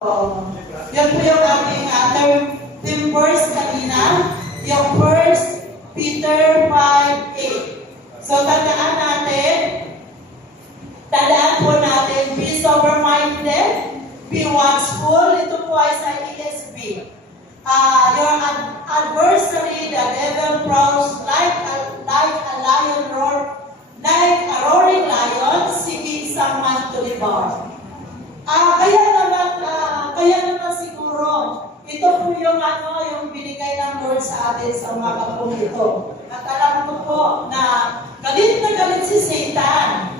Yan po yung ating theme verse kanina, yung 1 Peter 5:8. So, tandaan po natin, be sober-minded, be watchful. Ito po ay sa ESV. Your adversary, the devil, prowls like a roaring lion, seeking someone to devour. Kaya naman siguro, ito po yung binigay ng Lord sa atin sa mga pong ito. At alam ko po na galit si Satan.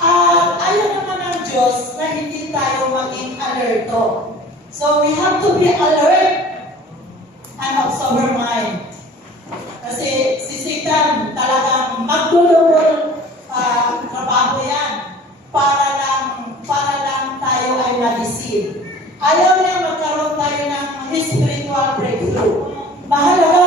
Ayaw naman ng Diyos na hindi tayo maging alerto. So we have to be alert and of sober mind. Kasi si Satan talagang magdulubol trabaho yan para lang tayo ay ma-deceive. Ayaw niya magkaroon tayo ng spiritual breakthrough. Mahalaga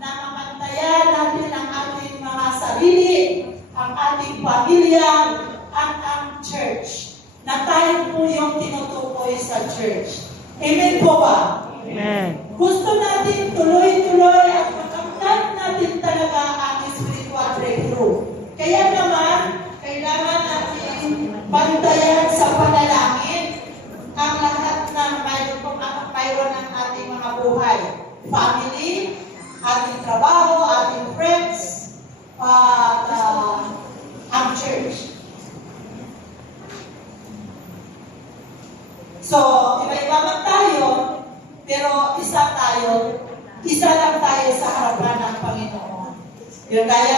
na mamantayan natin ang ating mga sarili, ang ating pamilya, at ang church. Na tayo po yung tinutukoy sa church. Amen po ba? Amen. Gusto natin tuloy-tuloy at makamtan natin talaga ang spiritual breakthrough. Kaya naman, kailangan natin bantayan sa panalangin ang lahat ng mayroon ng ating mga buhay. Family, ating trabaho, ating friends, at ang church. So, iba-iba man tayo, pero isa lang tayo sa harapan ng Panginoon. Yung gaya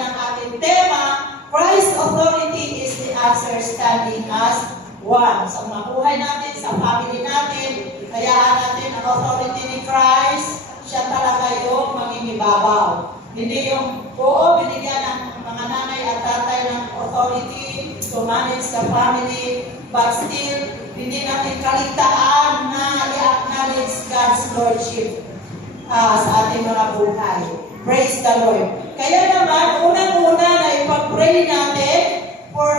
ng ating tema, Christ's authority is the answer standing as one. Sa mga buhay natin, sa family natin, kayaan natin ang authority ni Christ, siya talaga yung mangingibabaw. Hindi yung, binigyan ng mga nanay at tatay ng authority to manage the family, but still, hindi natin kaligtaan na i-acknowledge God's Lordship sa ating mga buhay. Praise the Lord. Kaya naman, unang-una na ipag-pray natin for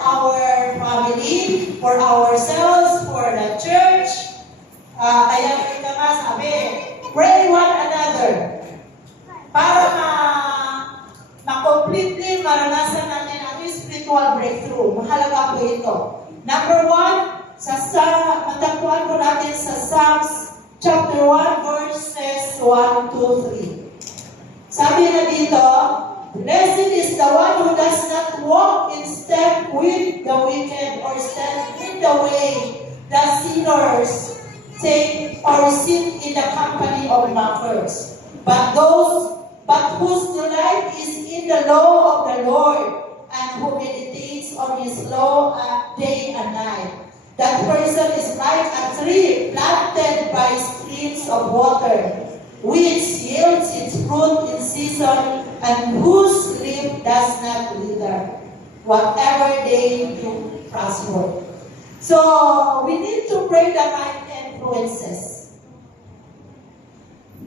our family, for ourselves, for the church. Kaya ito nga sabi, pray one another para ma-completely maranasan natin ang spiritual breakthrough. Mahalaga po ito. Number 1, matagpuan po natin sa Psalms chapter 1, verses 1 to 3. Sabi na dito, blessed is the one who does not walk in step with the wicked or stand in the way the sinners take or sit in the company of mockers. But whose delight is in the law of the Lord, and who meditates on his law day and night. That person is like a tree planted by streams of water, which yields its fruit in season, and whose leaf does not wither. Whatever they do prosper. So, we need to pray the right influences.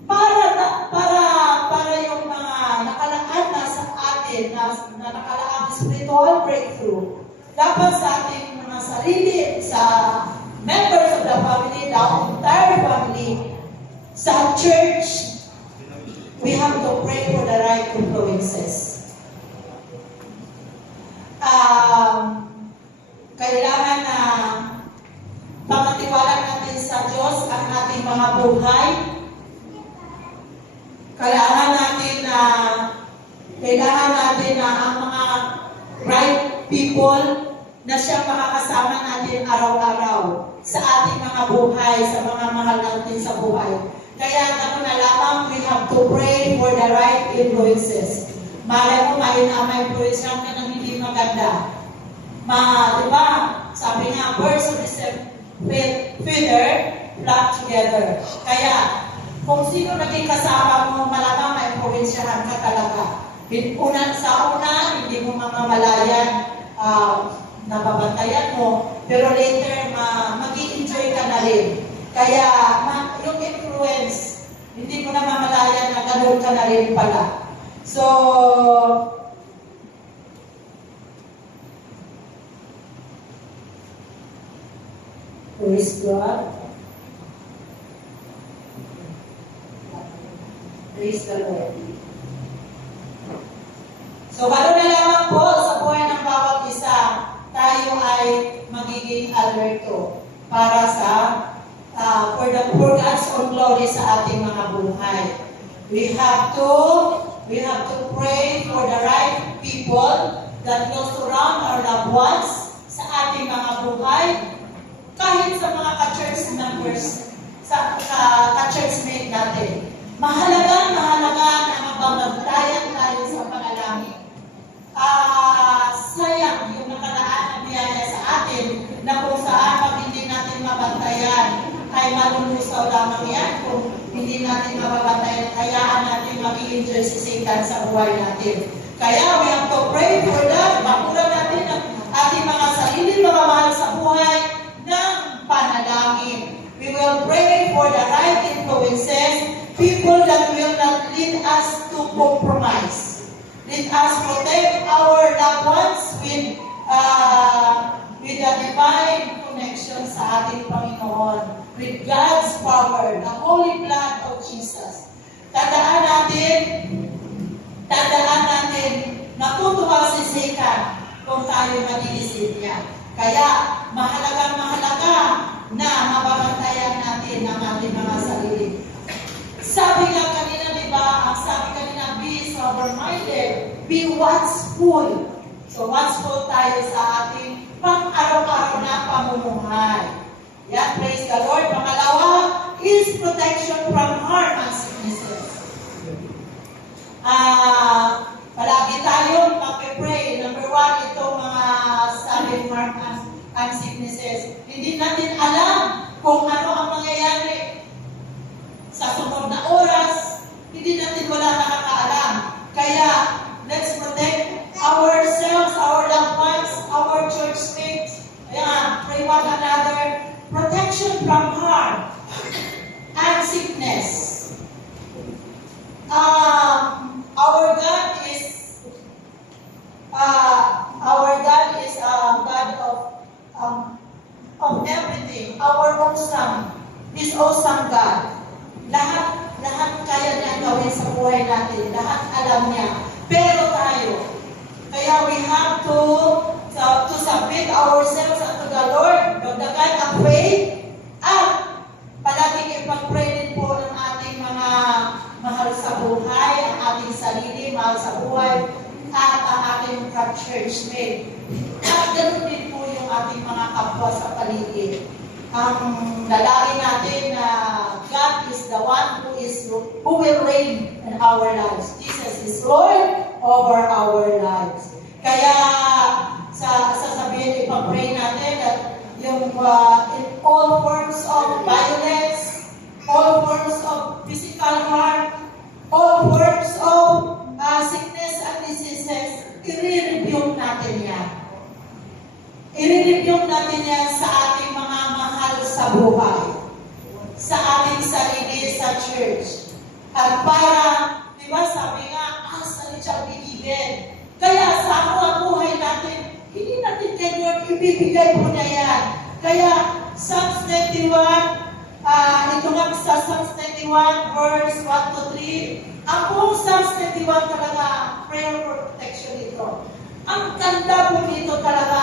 Para yung mga nakalaan na sa atin, na nakalaang spiritual breakthrough, dapat sa ating mga sarili, sa members of the family, the entire family, sa church, we have to pray for the right influences. Kailangan na pagkatiwala natin sa Diyos ang ating mga buhay. Kailangan natin na ang mga right people na siya makakasama natin araw-araw sa ating mga buhay, sa mga mahal natin sa buhay. Kaya na lamang, we have to pray for the right influences. Malay mo, may influensyan ka ng hindi maganda. Diba? Sabi nga, birds of the same feather flock together. Kaya, kung sino naging kasama mo, malamang may influensyahan ka talaga. Sa una, hindi mo mamamalayan, nababantayan mo, pero later, mag-i-enjoy ka na rin. Kaya, yung influence, hindi mo na mamalayan na ganun ka na rin pala. So, Praise God. Praise the Lord. So, gano'n na lamang po sa buhay ng bawat isa, tayo ay magiging alerto para sa for God's own glory sa ating mga buhay. We have to pray for the right people that will surround our loved ones sa ating mga buhay, kahit sa mga ka-church members, sa ka-church mate natin. Mahalaga na mababagtayan tayo sa panalangin. Sayang yung nakalaan na biyaya sa atin na kung saan pag hindi natin mabantayan ay malulusaw lamang yan. Kung hindi natin mababantayan, hayaan natin mag-i-enjoy si Satan sa buhay natin. Kaya we have to pray for that. Bakuran natin ang ating mga sarili, mga mahal sa buhay ng panalangin. We will pray for the right influences, people that will not lead us to compromise. Let us protect our loved ones with the divine connection sa ating Panginoon, with God's power, the holy blood of Jesus. Tandaan natin, natutuwa si Satan kung tayo manilisip niya. Kaya, mahalaga na mababantayan natin ang ating mga sarili. Sabi nga kanina, di ba, ang sabi kanina, be sober-minded, be watchful. So, watchful tayo sa ating pang-araw-araw na pamumuhay. Yan, praise the Lord. Pangalawa is protection from harm and sicknesses. Palagi tayo mag-pray. Number one, itong mga sabi harm and sicknesses. Hindi natin alam kung ano ang mangyayari sa sunod na oras. Hindi natin wala nakakaalam. Kaya, let's protect ourselves, our loved ones, our church mates. Ayan, pray one another. Protection from harm and sickness. Our God is a God of everything. Our awesome is awesome God. Lahat kaya niya gawin sa buhay natin. Lahat alam niya. Pero tayo, kaya we have to submit ourselves unto the Lord, magdagan ang faith, at palaging ipag-pray din po ng ating mga mahal sa buhay, ang ating sarili, mahal sa buhay, at ang ating ka-church mate. At ganoon din po yung ating mga kapwa sa paligid. Ang dalangin natin na God is the one who will reign in our lives. Jesus is Lord over our lives. Kaya sasabihin, ipag-pray natin at yung in all forms of violence, all forms of physical harm, all forms of sickness and diseases, i-rebuke natin yan. I-rebuke natin yan sa ating mga mahal sa buhay, sa ating sarili sa church. At para, di ba sabi nga, asan siya bigibin. Kaya sa ang buhay natin, hindi natin kay Lord ibibigay po na yan. Kaya, Psalms 91, ito nga sa Psalms 91, verse 1 to 3, ang buong Psalms 91 talaga, prayer for protection ito. Ang ganda po dito talaga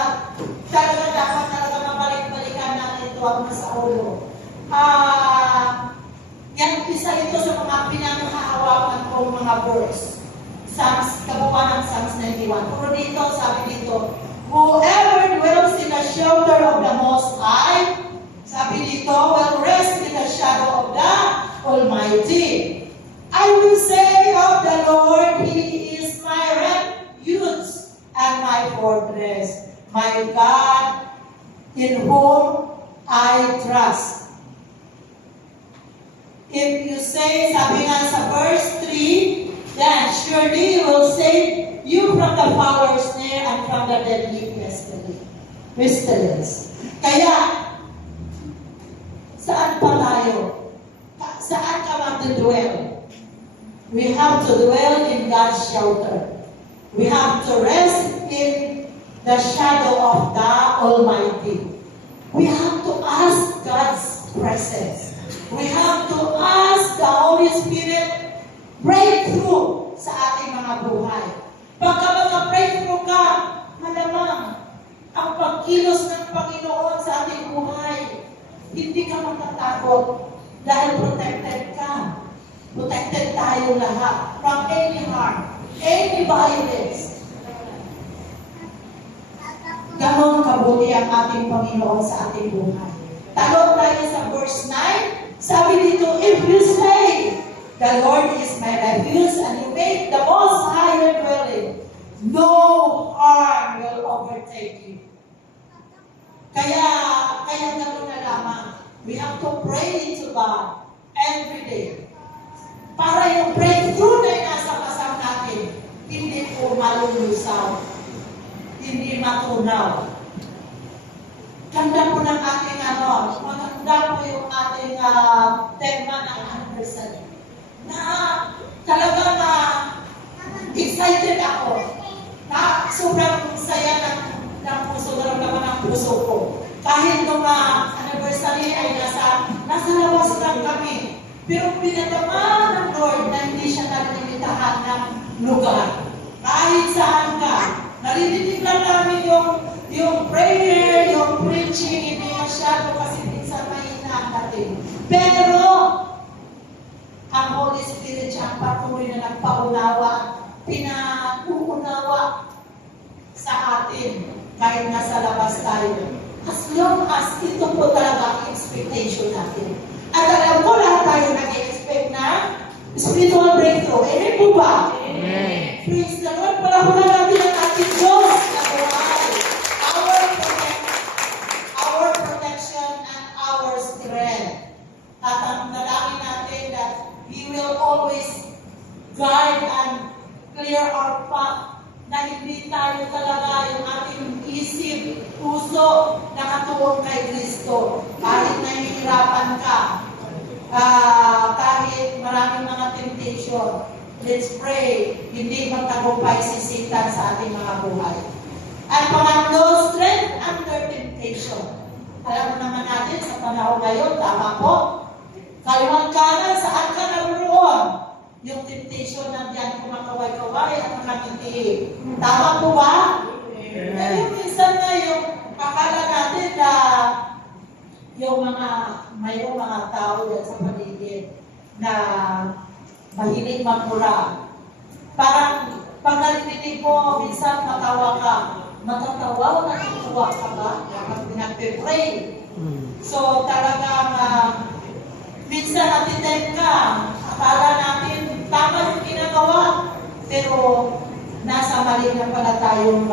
dapat talaga mabalik-balikan natin ito ang nasa ulo. Yan, isa ito sa mga pinanghahawakan kong mga verse. Kabuuan ng Psalms 91. Pero dito, sabi dito, whoever dwells in the shelter of the Most High, sabi dito, will rest in the shadow of the Almighty. I will say of the Lord, He is my refuge and my fortress, my God, in whom I trust. If you say, sabi nga sa verse 3, then surely He will save you from the fowler's snare and from the deadly pestilence. Kaya, saan pa tayo? Saan ka mag-dwell? We have to dwell in God's shelter. We have to rest in the shadow of the Almighty. We have to ask presence. We have to ask the Holy Spirit breakthrough sa ating mga buhay. Pagka maka-breakthrough ka, malamang ang pagkilos ng Panginoon sa ating buhay, hindi ka matatakot dahil protected ka. Protected tayo lahat from any harm, any violence. Ganon kabuti ang ating Panginoon sa ating buhay. Talon tayo sa verse 9. Sabi dito, if you say, the Lord is my refuge, and you make the Most High your dwelling, no harm will overtake you. Kaya gano'n na lamang. We have to pray to God every day. Para yung breakthrough na yung nasa kasam natin, hindi po malulusaw, hindi matunaw. Ganda po ng ating maganda po yung ating tema ng anniversary. Na talagang excited ako. Na sobrang saya ng puso, naramdaman ng puso ko. Kahit nung anniversary ay nasa labas lang kami. Pero pinatama ng Lord na hindi siya nalimitahan ng lugar. Kahit saan ka, narinig lang namin yung prayer, yung preaching, hindi masyado kasi minsan mahina natin. Pero, ang Holy Spirit siya ang patuloy na nagpaunawa, pinag-uunawa sa atin kahit nasa labas tayo. As long as ito po talaga ang expectation natin. At alam ko lahat tayo nag-expect na spiritual breakthrough. Amen po ba? Amen. Praise the Lord. Palahula natin ang ating Diyos na buhay. Our protection and our strength. At ang nalangin natin that He will always guide and clear our path na hindi tayo talaga yung ating isip, puso, nakatuon kay Kristo. Kahit nahihirapan ka, kahit maraming mga temptation, let's pray, hindi magtagumpay si Satan sa ating mga buhay. At pangatlo, strength under temptation. Alam mo naman natin sa panahon ngayon, tama po? Kaliwang kanan, saan ka naroon? Yung temptation nandiyan kumakaway-kaway at nakangiti. Tama po ba? Pero minsan na yung akala natin na yung mayroong mga tao dyan sa paligid na mahilig magmura. Parang pag narinig mo, minsan matawa ka. Matatawa o natutuwa ka ba? Kapag pinagpe-pray. So talagang minsan natitend ka. Akala natin tama yung ginagawa, pero nasa mali na pala tayong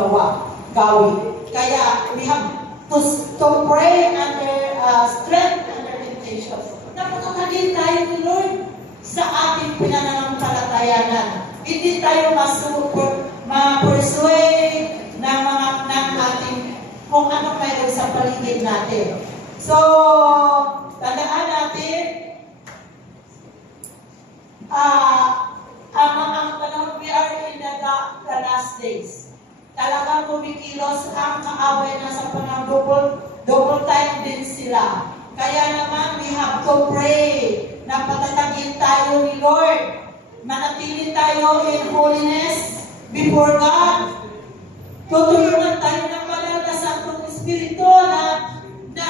gawin. Kaya we have to pray under strength under temptation. Napakagaling tayo ni Lord sa ating pinananampalatayanan. Hindi tayo ma-persuade ng ating kung ano mayroon sa paligid natin. So, tandaan natin, ang panahon, we are in the last days. Talagang kumikilos ang kaaway na sa panahon, double time din sila. Kaya naman, we have to pray na patatagin tayo ni Lord. Manatili tayo in holiness before God. Tutulungan tayo ng banal na Santong Espiritu na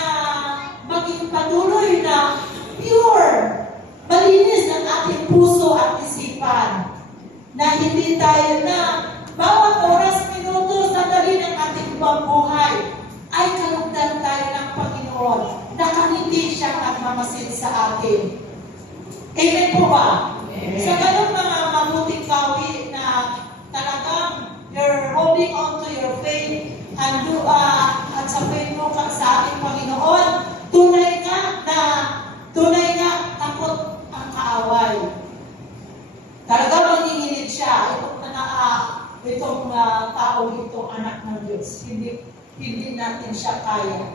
maging patuloy na pure, malinis ng ating puso at isipan. Na hindi tayo na bawat oras, minuto, sandali ng ating buhay ay kalugdan tayo ng Panginoon na hindi siya nagmamasid sa atin. Amen po ba? Amen. Sa ganun mga mabuting gawi na talagang you're holding on to your faith and at sa faith mo sa ating Panginoon, tunay nga takot ang kaaway. Talagang manginginig siya. Itong tao dito, anak ng Diyos. Hindi natin siya kaya.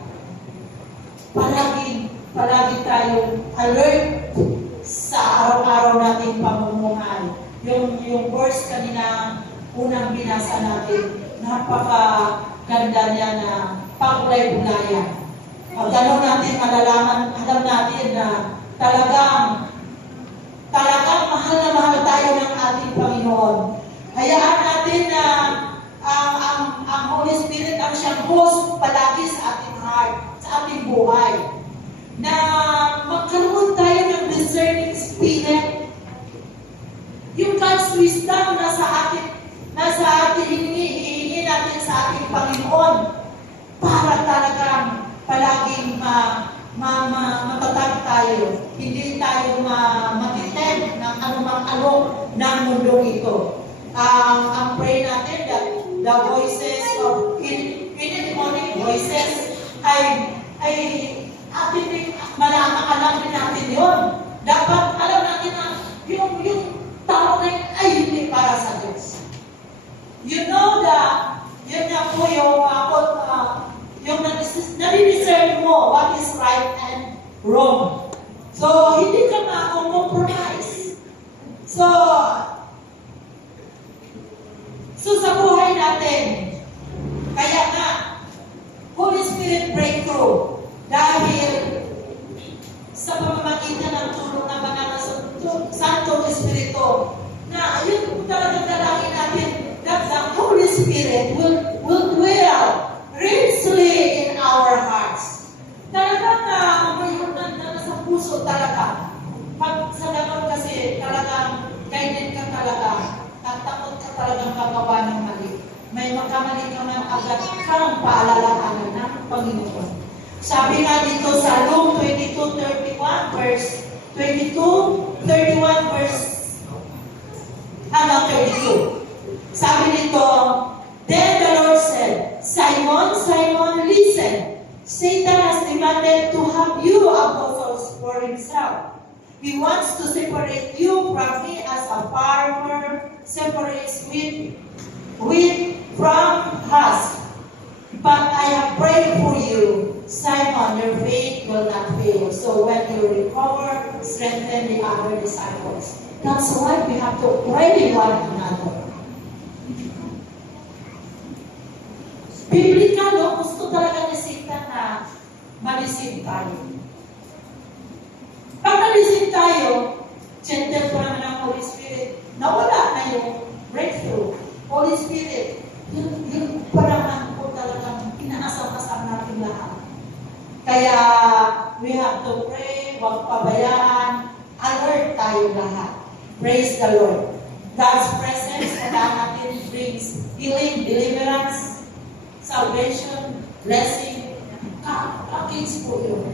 Palagi tayong alert sa araw-araw nating pamumuhay. Yung verse kanina, unang binasa natin, napakaganda niya na pagulay-bulayan. Ganun natin malalaman, alam natin na talagang mahal na mahal tayo ng ating Panginoon. Hayaan natin na ang Holy Spirit ang siyang host palagi sa ating heart, sa ating buhay. Na magkaroon tayo ng discerning spirit. Yung God's wisdom nasa ating hihingi natin sa ating Panginoon para talagang palaging matatag tayo. Hindi tayo matitem ng anumang alok ng mundong ito. Ang pray natin that the voices of demonic voices ay atin din alam din natin yun. Dapat alam natin na yung tao na yun ay hindi para sa Diyos. You know that yun na po yung nare-discern mo what is right and wrong. So, hindi ka ma-compromise. So sa buhay natin, kaya nga, Holy Spirit breakthrough. Dahil sa pamamagitan ng tulong ng Banal na Santong Espiritu, na yun po talagang dalangin natin that the Holy Spirit will dwell richly in our hearts. Talagang mayroon na nasa puso talaga. Pag sa ganun kasi talagang guided ka talaga at takot ka talagang magawa ng mali. May magkamali ka man agad kang paalalahanan ng Panginoon. Sabi nga dito sa Luke 22:31 verse 32 Sabi nito, then the Lord said, Simon, Simon, listen. Satan has demanded to have you apostles for himself. He wants to separate you from me as a farmer separates wheat from husk. But I have prayed for you, Simon, your faith will not fail. So when you recover, strengthen the other disciples. That's why we have to pray one another. Biblikalo, gusto talaga ni Satan na malisip tayo. Pag nalisip tayo, gentle pa naman ang Holy Spirit, nawala na yung breakthrough. Holy Spirit, yung paraman po talagang inaasam-asam natin lahat. Kaya, we have to pray, huwag pabayaan, alert tayo lahat. Praise the Lord. God's presence, kailangan natin brings healing, deliverance, salvation, blessing, package po yun.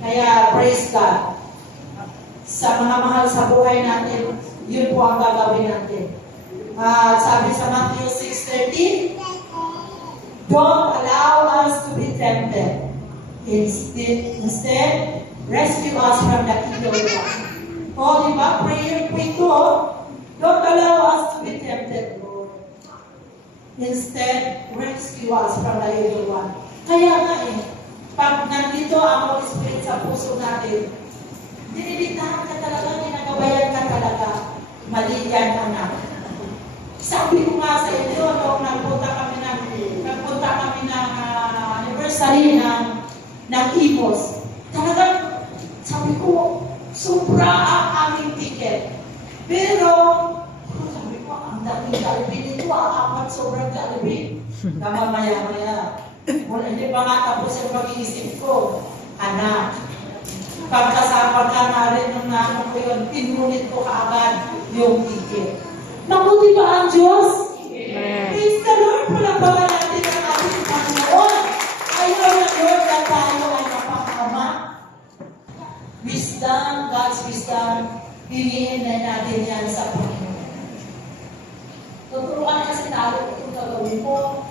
Kaya, praise God. Sa mga mahal sa buhay natin, yun po ang gagawin natin. Sabi sa Matthew 6:13, don't allow us to be tempted. Instead, rescue us from the evil one. O, di ba? Prayer po ito. Don't allow us to be tempted, Lord. Instead, rescue us from the evil one. Kaya nga pag nandito ang Holy Spirit sa puso natin, diniligtahan ka talaga, ginagabayan ka talaga. Mali yan, anak. Sabi ko nga sa inyo, nung nagpunta kami ng anniversary ng Imos, talagang, sabi ko, sobra ang aming ticket. Pero, sabi ko, ang daming Jollibee nito, apat sobrang Jollibee. Tama maya-maya. Hindi pa nga tapos yung pag-iisip ko, anak, pagkasama ka na rin ng nanong ko yun, pinunit ko kaagad yung ticket. Mabuti ba ang Diyos? Amen. Praise the Lord, palabalan natin ang ating Panginoon. Ayaw na Lord na tayo ay napakama. Wisdom, God's wisdom, hingin na natin yan sa Panginoon. Tuturuan kasi tayo, ito gagawin mo,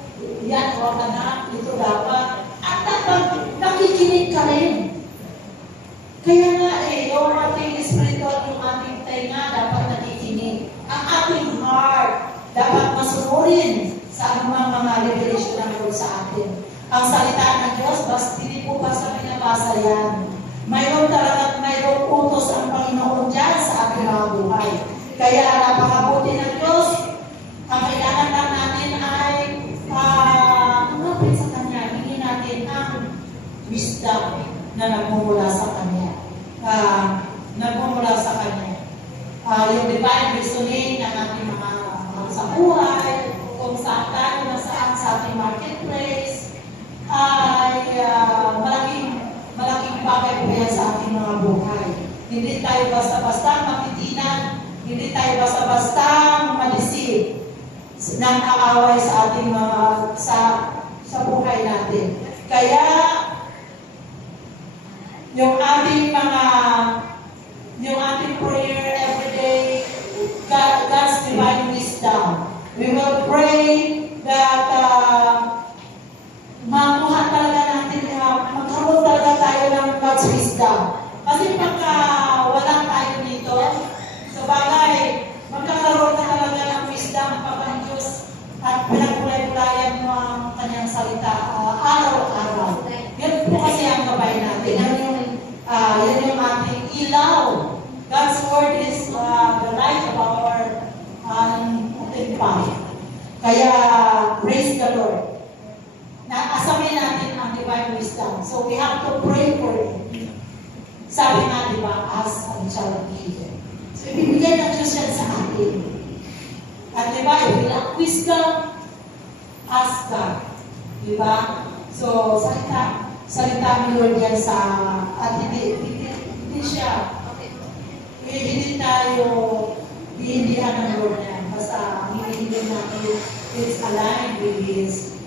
yan, huwag ka na, ito dapat. At dapat nakikinig ka rin. Kaya nga yung ating spiritual, yung ating tenga, dapat nakikinig. Ang ating heart, dapat masunurin sa anumang mga revelation ng Lord sa atin. Ang salita ng Diyos, hindi po basta pinabasa yan. Mayroon utos ang Panginoon dyan sa ating mga buhay. Kaya napakabuti ng Diyos, ang kailangan lang natin ay umapit sa Kanya, hingin natin ang wisdom. wisdom na nagmumula sa Kanya. Nagmumula sa Kanya. Yung divine reasoning ng ating mga sa buhay, kung saan tayo nasaan sa ating marketplace, ay malaking bagay po yan sa ating mga buhay. Hindi tayo basta-basta matitinan, hindi tayo basta-basta malisip ng kaaway sa ating mga sa buhay natin. Kaya yung ating prayer every day, God's divine wisdom. We will pray that makuha talaga natin, magkaroon talaga tayo ng God's wisdom. Kasi pagka wala tayo dito, sa bagay, magkakaroon ka talaga ng wisdom pag ang Diyos at pinagkulay-kulayan mo ang kanyang salita araw-araw. Yan po kasi ang gabay natin. Yan yung ating ilaw. God's word is the light of our path. Kaya, praise the Lord. Naasamin natin ang divine wisdom. So, we have to pray for it. Sabi nga, di ba, ask and shall be given. So, ibibigay ng Diyos yan sa atin. At di ba, if you lack wisdom, ask God. Di ba? So, salita ni Lord yan sa, at hindi siya, hindi tayo hihindihan ng Lord yan. Basta, hinihindihan natin, it's aligned with His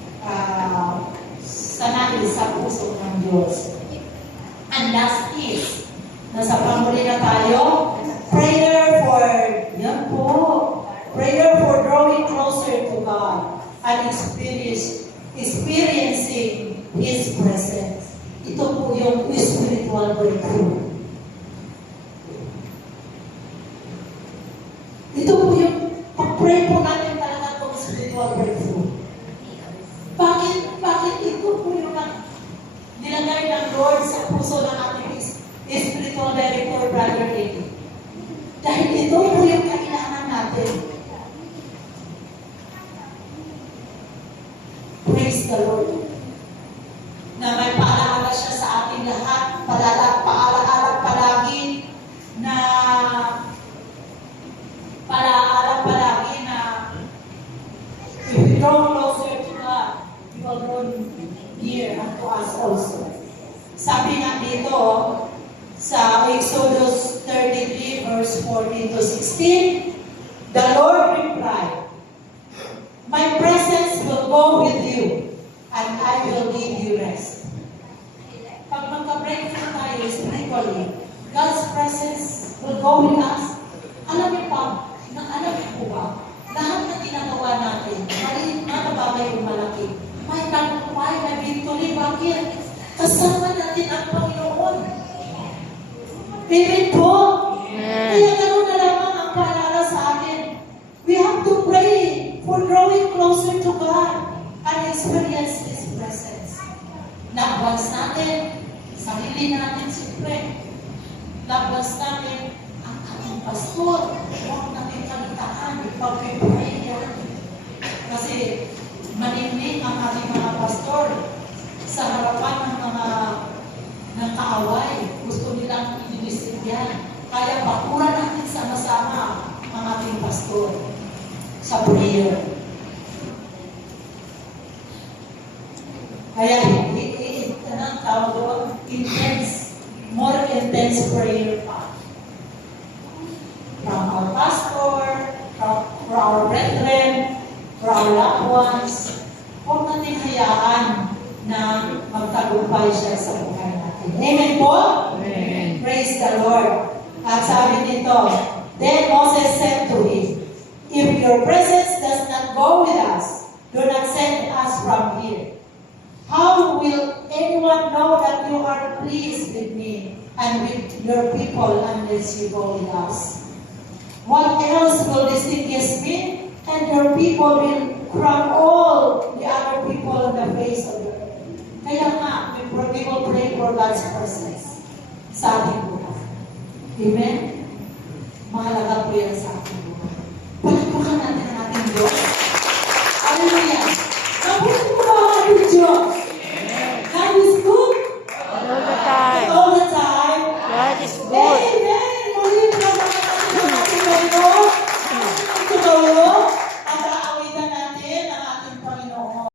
sanay sa puso ng Diyos. And last is, nasa panguli na tayo, prayer for, yan po, prayer for drawing closer to God and experiencing His presence. Ito po yung spiritual breakthrough. Ito po yung pag-pray po natin talaga itong spiritual breakthrough. Bakit ito po yung nilagay ng Lord sa puso ng ating spiritual director, Brother Eddie? Dahil ito po yung kailangan natin. Praise the Lord. Na may paalaala siya sa ating lahat, paalaala palagi na if we draw closer to God, He will draw near unto us also. Sabi nga dito, sa Exodus 33 verse 14 to 16, the Lord replied, my presence will go with you, and I will give you rest. Pag magka-breakthrough tayo spiritually, God's presence will go with us. Alam niyo po ba, lahat na ginagawa natin, maliit na bagay o malaki, may tagumpay, may victory, bakit? Kasama natin ang Panginoon. Amen po? Kaya ganoon na lamang ang paalala sa atin. We have to pray for drawing closer to God and experience His presence. Nagwas natin, sarili natin siyempre. Nagwas natin ang ating pastor. Huwag natin kalitaan, ipag-pray yan. Kasi manimik ang ating mga pastor sa harapan ng kaaway. Gusto nilang inilisip yan. Kaya bakuran natin sama-sama ang ating pastor sa prayer. Kaya anong tawag doon? More intense prayer pa. From our pastor, for our brethren, for our loved ones, huwag natin hayaan na magtagumpay siya sa buhay natin. Amen po? Amen. Praise the Lord. At sabi nito, then Moses said to him, if your presence does not go with us, do not send us from here. How will anyone know that you are pleased with me and with your people unless you go with us? What else will distinguish me and your people will crown all the other people on the face of the earth? Kaya nga, we will pray for God's presence sa ating buhay. Amen? Mahalaga po yan sa ating buhay. Palagpakan natin ang ating Diyos. Hallelujah! Mabuti po ba ang ating Diyos? God is good. Very